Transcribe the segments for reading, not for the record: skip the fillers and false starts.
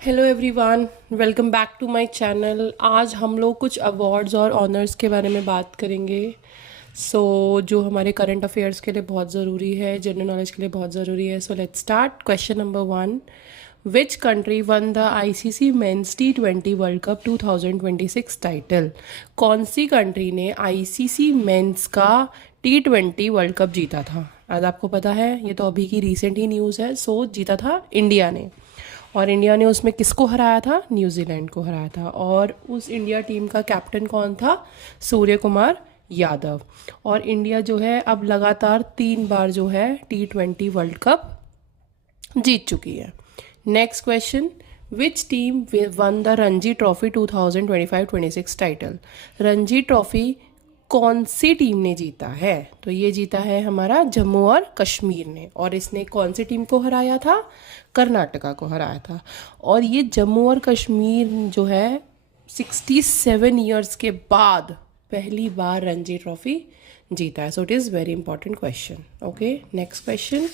Hello everyone, welcome back to my channel. आज हम लोग कुछ अवार्ड्स और ऑनर्स के बारे में बात करेंगे। जो हमारे करंट अफेयर्स के लिए बहुत ज़रूरी है, जनरल नॉलेज के लिए बहुत ज़रूरी है। So let's start. Question number 1, which country won the ICC men's T20 world cup 2026 title? कौन सी कंट्री ने आईसीसी मेंस का T20 वर्ल्ड कप जीता था? आज आपको पता है, ये तो अभी की रिसेंट ही न्यूज़ है। जीता था इंडिया ने। और इंडिया ने उसमें किसको हराया था? न्यूजीलैंड को हराया था। और उस इंडिया टीम का कैप्टन कौन था? सूर्य कुमार यादव। और इंडिया जो है अब लगातार 3 बार जो है T20 वर्ल्ड कप जीत चुकी है। Next question, which team one the Ranji trophy 2025-26 title? Ranji trophy कौन सी टीम ने जीता है? तो ये जीता है हमारा जम्मू और कश्मीर ने। और इसने कौन सी टीम को हराया था? कर्नाटका को हराया था। और ये जम्मू और कश्मीर जो है 67 ईयर्स के बाद पहली बार रणजी ट्रॉफी जीता है। So it is very important question. Okay, next question,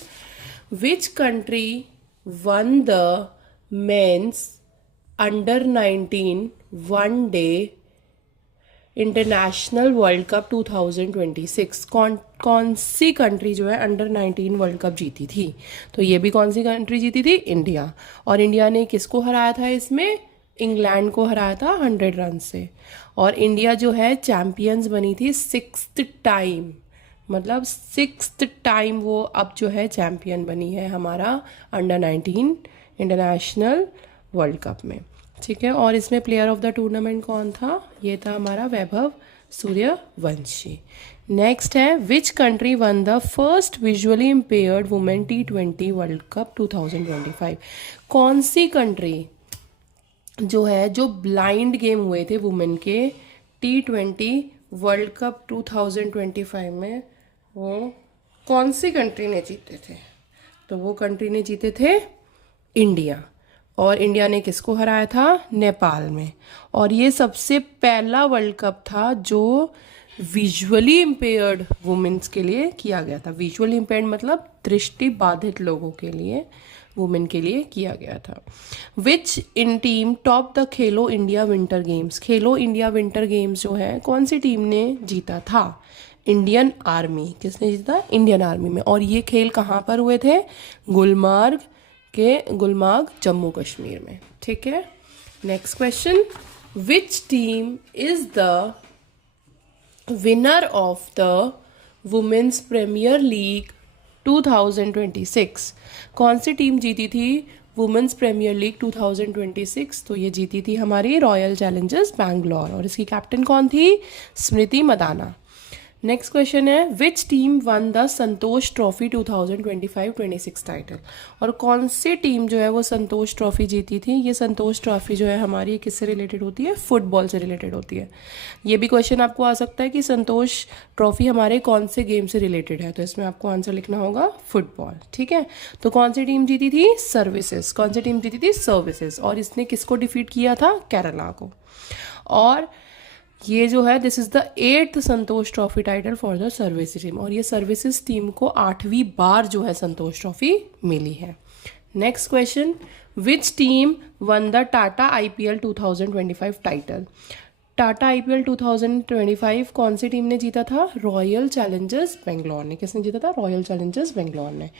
which country won the men's under 19 one day international world cup 2026? कौन सी कंट्री जो है अंडर 19 वर्ल्ड कप जीती थी? तो ये भी कौन सी कंट्री जीती थी? इंडिया। और इंडिया ने किसको हराया था इसमें? इंग्लैंड को हराया था 100 रन से। और इंडिया जो है चैम्पियंस बनी थी 6th टाइम, मतलब 6th टाइम वो अब जो है चैम्पियन बनी है हमारा अंडर 19 इंटरनेशनल वर्ल्ड कप में। ठीक है, और इसमें प्लेयर ऑफ द टूर्नामेंट कौन था? ये था हमारा वैभव सूर्यवंशी। नेक्स्ट है, विच country won the first visually impaired women T20 world cup 2025? कौन सी कंट्री जो है जो ब्लाइंड गेम हुए थे वुमेन के T20 वर्ल्ड कप 2025 में, वो कौन सी कंट्री ने जीते थे? तो वो कंट्री ने जीते थे इंडिया। और इंडिया ने किसको हराया था? नेपाल में। और ये सबसे पहला वर्ल्ड कप था जो विजुअली इम्पेयर्ड वुमेन्स के लिए किया गया था। विजुअली इम्पेयर्ड मतलब दृष्टि बाधित लोगों के लिए, वुमेन के लिए किया गया था। विच इन team top the Khelo India winter games? Khelo India winter games जो है कौन सी टीम ने जीता था? Indian army. किसने जीता? इंडियन आर्मी में। और ये खेल कहाँ पर हुए थे? गुलमार्ग जम्मू कश्मीर में। ठीक है, next question, which team is the winner of the women's premier league 2026? कौन सी टीम जीती थी वुमेन्स प्रीमियर लीग 2026? तो ये जीती थी हमारी रॉयल चैलेंजर्स बैंगलोर। और इसकी कैप्टन कौन थी? स्मृति मदाना। नेक्स्ट क्वेश्चन है, which team one the Santosh trophy 2025-26 title? और कौन सी टीम जो है वो संतोष ट्रॉफी जीती थी? ये संतोष ट्रॉफी जो है हमारी किससे रिलेटेड होती है? फुटबॉल से रिलेटेड होती है। ये भी क्वेश्चन आपको आ सकता है कि संतोष ट्रॉफी हमारे कौन से गेम से रिलेटेड है, तो इसमें आपको आंसर लिखना होगा फुटबॉल। ठीक है, तो कौन सी टीम जीती थी? सर्विसेज। कौन सी टीम जीती थी? सर्विसेज। और इसने किसको डिफीट किया था? केरला को। और ये जो है this is the 8th Santosh trophy title for the services team. और ये सर्विसेज टीम को 8वीं बार जो है संतोष ट्रॉफी मिली है। Next question, which team one the Tata IPL 2025 title? Tata IPL 2025 कौन सी टीम ने जीता था? रॉयल चैलेंजर्स बेंगलोर ने। किसने जीता था? रॉयल चैलेंजर्स बेंगलोर ने।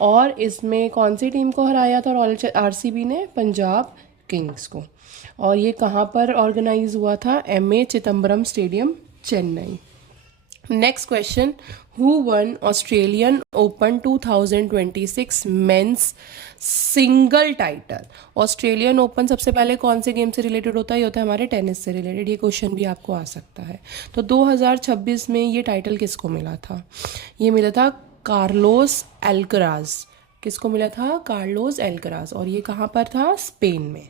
और इसमें कौन सी टीम को हराया था? रॉयल RCB ने पंजाब किंग्स को। और ये कहाँ पर ऑर्गेनाइज हुआ था? MA Chidambaram stadium, Chennai. Next question, who one Australian open 2026 men's single title? Australian open सबसे पहले कौन से गेम से रिलेटेड होता है? ये होता है हमारे टेनिस से रिलेटेड। ये क्वेश्चन भी आपको आ सकता है। तो 2026 में ये टाइटल किसको मिला था? ये मिला था कार्लोस एल्कराज। किसको मिला था? कार्लोस एल्कराज। और ये कहाँ पर था? स्पेन में।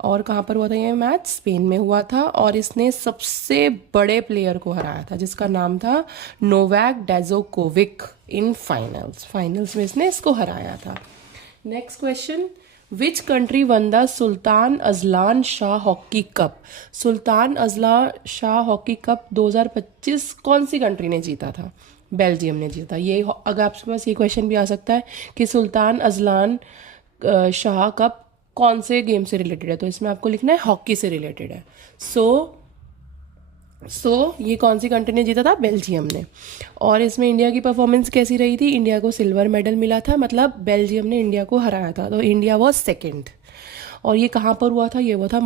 और कहाँ पर हुआ था ये मैच? स्पेन में हुआ था। और इसने सबसे बड़े प्लेयर को हराया था जिसका नाम था नोवाक जोकोविक इन फाइनल्स में इसने इसको हराया था। Next question, which country won the Sultan Azlan Shah hockey cup? Sultan Azlan Shah hockey cup 2025 कौन सी कंट्री ने जीता था? बेल्जियम ने जीता। ये अगर आपके पास ये क्वेश्चन भी आ सकता है कि सुल्तान अजलान शाह कप कौन से गेम से रिलेटेड है, तो इसमें आपको लिखना है हॉकी से रिलेटेड है। सो ये कौन सी कंट्री ने जीता था, बेल्जियम ने। और इसमें इंडिया की परफॉर्मेंस कैसी रही थी, इंडिया को सिल्वर मेडल मिला था, मतलब बेल्जियम ने इंडिया को हराया था, तो इंडिया वॉज सेकेंड। और ये कहाँ पर हुआ था, ये हुआ था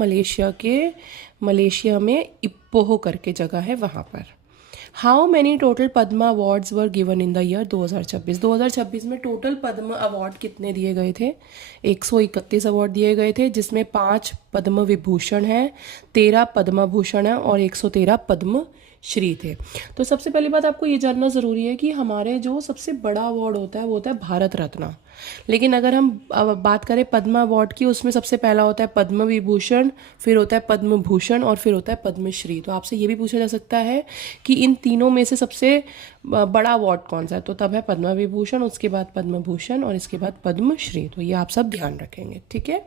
मलेशिया में इप्पोह करके जगह है वहाँ पर। How many total Padma awards were given in the year 2026। 2026 में टोटल पद्म अवार्ड कितने दिए गए थे, 131 अवार्ड दिए गए थे, जिसमें 5 पद्म विभूषण हैं, 13 पद्म भूषण है और 113 पद्म श्री थे। तो सबसे पहली बात आपको ये जानना ज़रूरी है कि हमारे जो सबसे बड़ा अवार्ड होता है वो होता है भारत रत्न। लेकिन अगर हम अब बात करें पद्मा अवार्ड की, उसमें सबसे पहला होता है पद्म विभूषण, फिर होता है पद्म भूषण और फिर होता है पद्मश्री। तो आपसे ये भी पूछा जा सकता है कि इन तीनों में से सबसे बड़ा अवार्ड कौन सा है, तो तब है पद्म विभूषण, उसके बाद पद्म भूषण और इसके बाद पद्मश्री। तो ये आप सब ध्यान रखेंगे, ठीक है।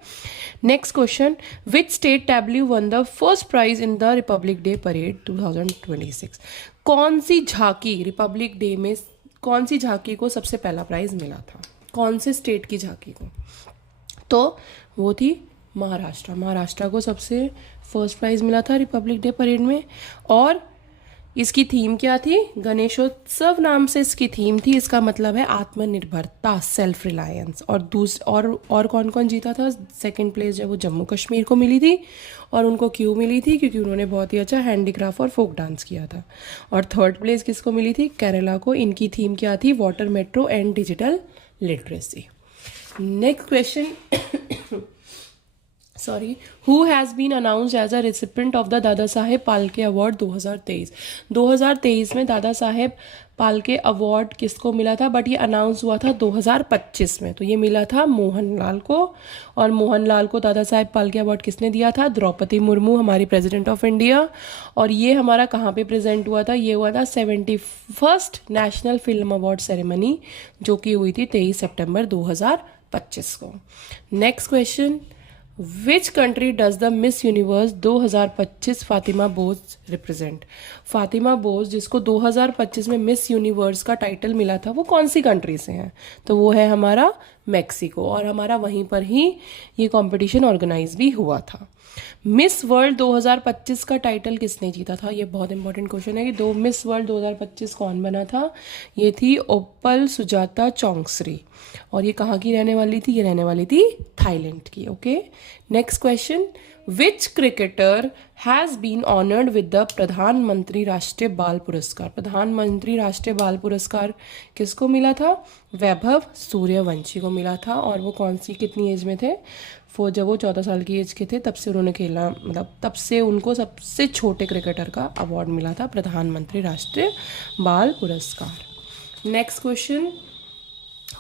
Next question, which state tableau won the first prize in the republic day parade 2026। कौन सी झांकी रिपब्लिक डे में, कौन सी झांकी को सबसे पहला प्राइज मिला था, कौन से स्टेट की झांकी को, तो वो थी महाराष्ट्र को सबसे फर्स्ट प्राइज मिला था रिपब्लिक डे परेड में। और इसकी थीम क्या थी, गणेशोत्सव नाम से इसकी थीम थी। इसका मतलब है आत्मनिर्भरता, सेल्फ रिलायंस। और कौन कौन जीता था, सेकंड प्लेस जो वो जम्मू कश्मीर को मिली थी। और उनको क्यों मिली थी, क्योंकि उन्होंने बहुत ही अच्छा हैंडीक्राफ्ट और फोक डांस किया था। और थर्ड प्लेस किसको मिली थी, केरला को। इनकी थीम क्या थी, water metro and digital literacy. Next question, sorry, who has been announced as a recipient of the Dadasaheb Phalke award 2023। 2023 में दादा साहेब फाल्के अवार्ड किसको मिला था, बट ये अनाउंस हुआ था 2025 में, तो ये मिला था मोहनलाल को। और मोहनलाल को दादा साहेब फाल्के अवार्ड किसने दिया था, द्रौपदी मुर्मू, हमारी प्रेसिडेंट ऑफ इंडिया। और ये हमारा कहाँ पे प्रेजेंट हुआ था, ये हुआ था 71st national film award ceremony, जो कि हुई थी 23 सितंबर 2025 को। Next question, which country does the miss universe 2025 Fatima Bose represent. Fatima Bose जिसको 2025 में मिस यूनिवर्स का टाइटल मिला था, वो कौन सी कंट्री से हैं, तो वो है हमारा मैक्सिको। और हमारा वहीं पर ही ये कंपटीशन ऑर्गेनाइज भी हुआ था। मिस वर्ल्ड 2025 का टाइटल किसने जीता था, ये बहुत इंपॉर्टेंट क्वेश्चन है कि मिस वर्ल्ड 2025 कौन बना था, ये थी ओप्पल सुजाता चौंगसरी। और ये कहाँ की रहने वाली थी, ये रहने वाली थी थाईलैंड की। Okay, next question, which cricketer has been honoured with the Pradhanmantri Rashtriya बाल पुरस्कार। प्रधानमंत्री राष्ट्रीय बाल पुरस्कार किसको मिला था, वैभव सूर्यवंशी को मिला था। और वो कौन सी, कितनी एज में थे, जब वो 14 साल की एज के थे तब से उन्होंने खेला, मतलब तब से उनको सबसे छोटे क्रिकेटर का अवार्ड मिला था, प्रधानमंत्री राष्ट्रीय बाल पुरस्कार। Next question,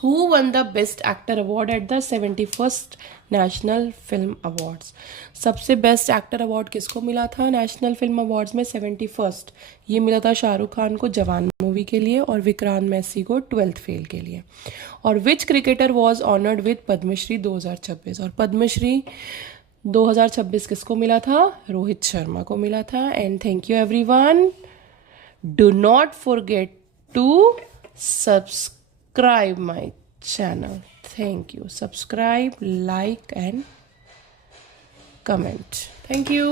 who one the best actor award at the 71st national film awards. सबसे बेस्ट एक्टर अवार्ड किसको मिला था नेशनल फिल्म अवार्ड्स में 71st, ये मिला था शाहरुख खान को जवान मूवी के लिए और विक्रांत मैसी को 12th फेल के लिए। और which cricketer was honoured with Padma Shri 2026। और पद्मश्री 2026 किसको मिला था, रोहित शर्मा को मिला था। And thank you everyone, do not forget to subscribe my channel. Thank you. Subscribe, like and comment. Thank you.